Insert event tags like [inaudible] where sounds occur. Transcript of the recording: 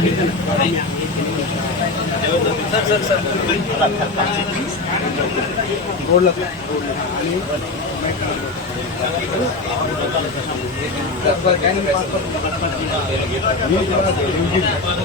road [laughs] लोडि